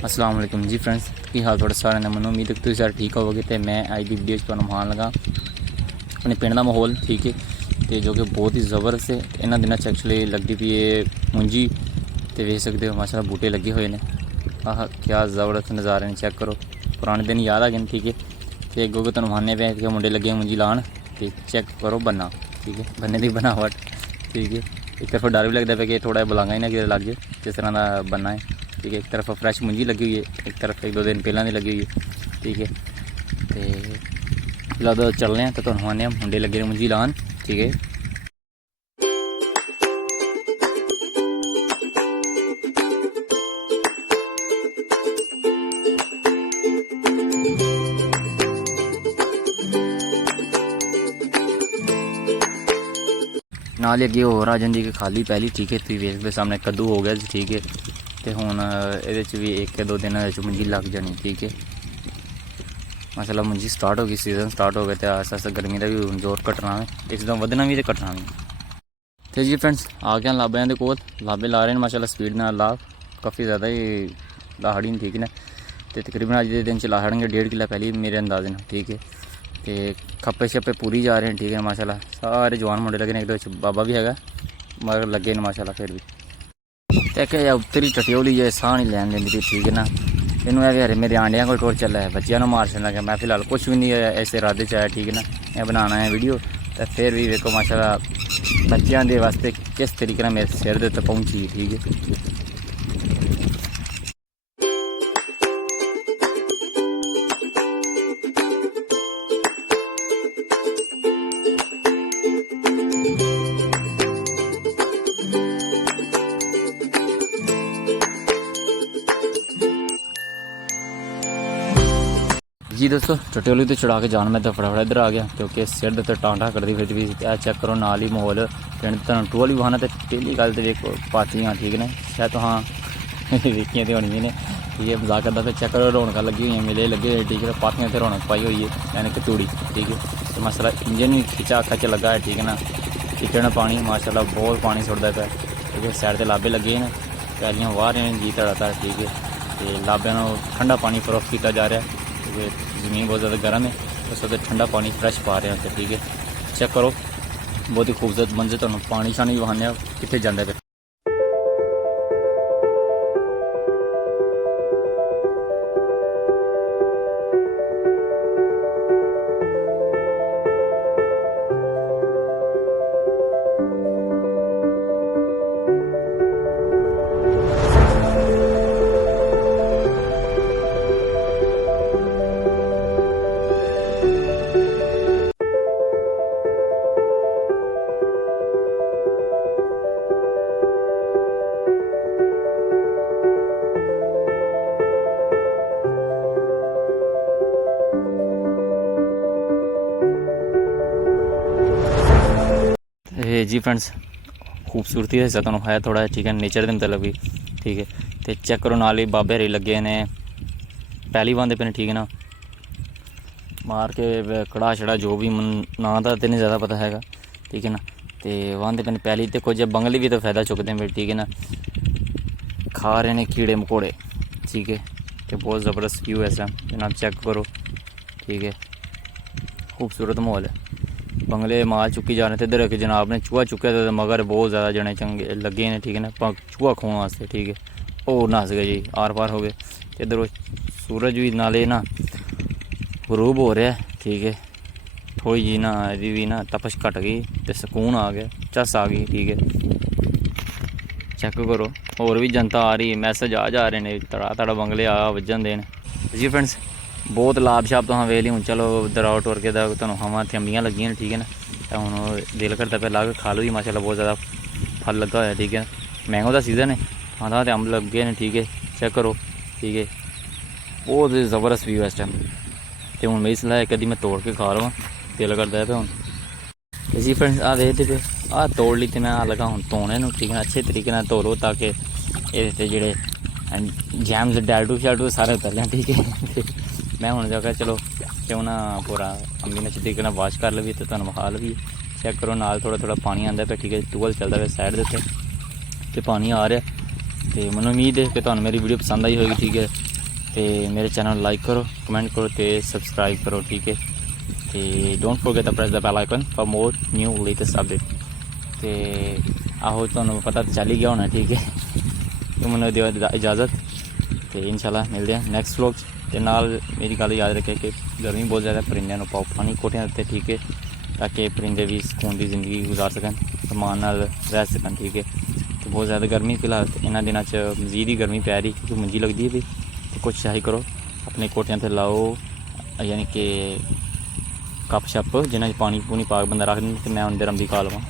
अस्सलाम वालेकुम जी फ्रेंड्स, की हाल थोड़ा सारे ने मैं उम्मीद है कि तुम सारे ठीक होवोगे। तो मैं अज की वीडियो तुहानूं विखाउण लगा अपने पिंड का माहौल, ठीक है, तो जो कि बहुत ही ज़बरदस्त है। इन्होंने दिनों एक्चुअली लगती पई है मुंजी, तो वेख सकते हो माशाल्लाह बूटे लगे हुए हैं। आह क्या ज़बरदस्त नज़ारे ने, चेक करो, पुराने दिन याद आ गए, ठीक है। तो अगों को तुहानूं विखाने पे कि मुंडे लगे मुंजी लाण, तो चेक करो बन्ना, ठीक है, बन्ने की बनावट, ठीक है। एक तरफ डर भी लगता पे कि थोड़ा बलांगा ही ना कि लग जाए, जिस तरह का बन्ना है, ठीक है। एक तरफ फ्रैश मुंजी लगी हुई है, एक तरफ 1-2 दिन पहला की लगी हुई है, ठीक है। तो फिलहाल चलने हैं, तो तुहानूं विखाने मुंडे लगे मुंजी लान, ठीक है। नाल अगे होर आ जाती कि खाली पहली, ठीक है। तुसीं वेखदे सामने कद्दू हो गया, ठीक है। तो हुण ये भी 1-2 दिन मुंजी लग जानी, ठीक है। माशाल्लाह मुंजी स्टार्ट हो गई, सीजन स्टार्ट हो गया, तो आस्ता आस्ता गर्मी का भी जोर घटना है, एकदम वधना भी तो घटना भी। तो जी फ्रेंड्स आ गया लाभे के कोल, लाभे ला रहे हैं माशाल्लाह स्पीड नाल, ला काफ़ी ज़्यादा ही लाहड़ी, ठीक है। तो तकरीबन अज के दिन च लाहड़ेंगे 1.5 किलो पहली मेरे अंदाजे, ठीक है। तो खप्पे छप्पे पूरी जा रहे हैं, ठीक है। माशाल्लाह सारे जवान मुंडे लगे ने, एक बाबा भी है मगर लगे ने माशाल्लाह फिर भी। तो एक उत्तरी टटियोली जो साह नहीं लैन देंदी थी, ठीक है ना। इनू है कि मेरे आंडिया को टोर चला है, बच्चों मार छड़ना कि मैं फिलहाल कुछ भी नहीं ऐसे इरादे च आया, ठीक है ना। मैं बनाना है वीडियो, तो फिर भी देखो माशाल्लाह बच्चों के वास्ते किस तरीके मेरे सिर के उत्ते पहुँची, ठीक है। जी दोस्तों टटियोली तो चढ़ा के जान मैं तो फटाफट इधर आ गया, क्योंकि सिर के टांटा करती फिर भी चेक करो नाल ही माहौल पिंड धनटू वाली बहाना। तो पहली गल तो देखो पातियाँ, ठीक है, शायद हाँ वेखियां तो होनी ने, ठीक है। मजाक करता तो चेक करो रौनक लगी हुई, मेले लगे हुए, ठीक है। पातियाँ तो रौनक पाई हुई है, यानी कि तूड़ी, ठीक है। तो माशाल्लाह इंजन भी खिंचा खच लगा है, ठीक है ना। किचड़ पानी माशाल्लाह बहुत पानी सुटता पाया, ठीक है। सैड के लाभे लगे हैं, पैलियाँ वाह रहे हैं जी धड़ाधड़, ठीक है। तो लाभे ठंडा पानी फरोख्त किया जा रहा है, क्योंकि ज़मीन बहुत ज़्यादा गर्म है, उस वक्त ठंडा पानी फ्रैश पा रहे हैं, ठीक है। चेक करो बहुत ही खूबसूरत मंजर, तुहानूं पानी शानी विखाने कित्थे जांदा है। जी फ्रेंड्स खूबसूरती का हिस्सा तुहानूं है थोड़ा, ठीक है, नेचर के मतलब भी, ठीक है। तो चेक करो नाल ही बाबे हरे लगे ने, पहली बांधे पे, ठीक है ना। मार के कड़ा छड़ा जो भी ना तो नहीं ज़्यादा पता है, ठीक है ना। तो बांधे पे पहली, तो कुछ बंगले भी तो फायदा चुकते हैं, ठीक है ना। खा रहे हैं कीड़े मकोड़े, ठीक है। तो बहुत ज़बरदस्त व्यू है इस टाइम जनाब, चेक करो, ठीक है। खूबसूरत माहौल है, बंगले माल चुकी जा रहे थे। इधर जनाब ने चूहा चुकया था, मगर बहुत ज़्यादा जने चंगे लगे हैं, ठीक है ना, चूहा खोने वास्ते, ठीक है। वो नस गए जी, आर पार हो गए। इधर सूरज भी नाले ना गरूब हो रहा है, ठीक है। थोड़ी जी ना यदि भी ना तपश घट गई, तो सुकून आ गया, चस आ गई, ठीक है। चेक करो और भी जनता आ रही है, मैसेज आ जा रहे हैं, तड़ा तड़ा बंगले आ वजन देन जी फ्रेंड्स। बहुत लाभ शाप तुम वेल हूँ, चलो इधर आउट टुर के तुम हवा थम्बियाँ लगी, ठीक है ना। तो हूँ दिल करता पे ला के खा लो जी, माशाल्लाह बहुत ज़्यादा फल लगा हुआ है, ठीक है। मैंगो का सीज़न है, हाँ तो अम्ब लगे हैं, ठीक है। चेक करो, ठीक है, बहुत ज़बरदस्त व्यू है इस टाइम। तो हूँ मेरी सलाह है कभी मैं तोड़ के खा लवां, दिल करता है पे हूँ जी फ्रेंड्स। आ देखते पे आ तोड़ ली, तो मैं आ लगा हूँ धोने, ठीक है, अच्छे तरीके ना धो लो, ताकि ये जेड़े जैम्स डैडू शैडू सारे उतर जाए, ठीक है। मैं हूँ जगह चलो क्यों ना पूरा अम्मी ने अच्छे तरीके वाश कर लवी, तो तुहानूं विखा लवी। चेक करो नाल थोड़ा थोड़ा पानी आंदा पे, ठीक है। टूबल चलता पे साइड के उत्ते, तो पानी आ रहा ਤੇ ਮੈਨੂੰ ਉਮੀਦ ਹੈ ਕਿ ਤੁਹਾਨੂੰ ਮੇਰੀ ਵੀਡੀਓ ਪਸੰਦ ਆਈ ਹੋਵੇਗੀ, ਠੀਕ ਹੈ। ਤੇ ਮੇਰੇ ਚੈਨਲ ਨੂੰ ਲਾਈਕ ਕਰੋ, ਕਮੈਂਟ ਕਰੋ ਤੇ ਸਬਸਕ੍ਰਾਈਬ ਕਰੋ, ਠੀਕ ਹੈ। ਤੇ don't forget to press the bell icon for more new latest update. ਤੇ ਆਹੋ ਤੁਹਾਨੂੰ ਪਤਾ ਤਾਂ ਚੱਲ ਹੀ ਗਿਆ ਹੋਣਾ, ਠੀਕ ਹੈ। ਤੇ ਮੈਨੂੰ ਦਿਓ ਇਜਾਜ਼ਤ ਤੇ ਇਨਸ਼ਾਅੱਲਾ ਮਿਲਦੇ ਹਾਂ ਨੈਕਸਟ ਵਲੋਗ 'ਚ। ਤੇ ਨਾਲ ਮੇਰੀ ਗੱਲ ਯਾਦ ਰੱਖਿਆ ਕਿ ਗਰਮੀ ਬਹੁਤ ਜ਼ਿਆਦਾ, ਪਰਿੰਦਿਆਂ ਨੂੰ ਪਾਓ ਪਾਣੀ ਕੋਠਿਆਂ ਉੱਤੇ, ਠੀਕ ਹੈ, ਤਾਂ ਕਿ ਪਰਿੰਦੇ ਵੀ ਸਕੂਨ ਦੀ ਜ਼ਿੰਦਗੀ ਗੁਜ਼ਾਰ ਸਕਣ, ਸਮਾਨ ਨਾਲ ਰਹਿ ਸਕਣ, ਠੀਕ ਹੈ। ਤੇ ਬਹੁਤ ਜ਼ਿਆਦਾ ਗਰਮੀ ਫਿਲਹਾਲ ਇਹਨਾਂ ਦਿਨਾਂ 'ਚ ਮਜ਼ੀਦ ਹੀ ਗਰਮੀ ਪੈ ਰਹੀ, ਕਿਉਂਕਿ ਮੰਜੀ ਲੱਗਦੀ ਹੈ ਵੀ। ਤੇ ਕੋਸ਼ਿਸ਼ ਆਹੀ ਕਰੋ ਆਪਣੇ ਕੋਠਿਆਂ 'ਤੇ ਲਾਓ, ਯਾਨੀ ਕਿ ਕੱਪ ਛੱਪ ਜਿਨ੍ਹਾਂ 'ਚ ਪਾਣੀ ਪੂਣੀ ਪਾ ਕੇ ਬੰਦਾ ਰੱਖ ਦਿੰਦਾ। ਤੇ ਮੈਂ ਹੁਣ ਗਰਮ ਦੀ ਖਾ ਲਵਾਂ।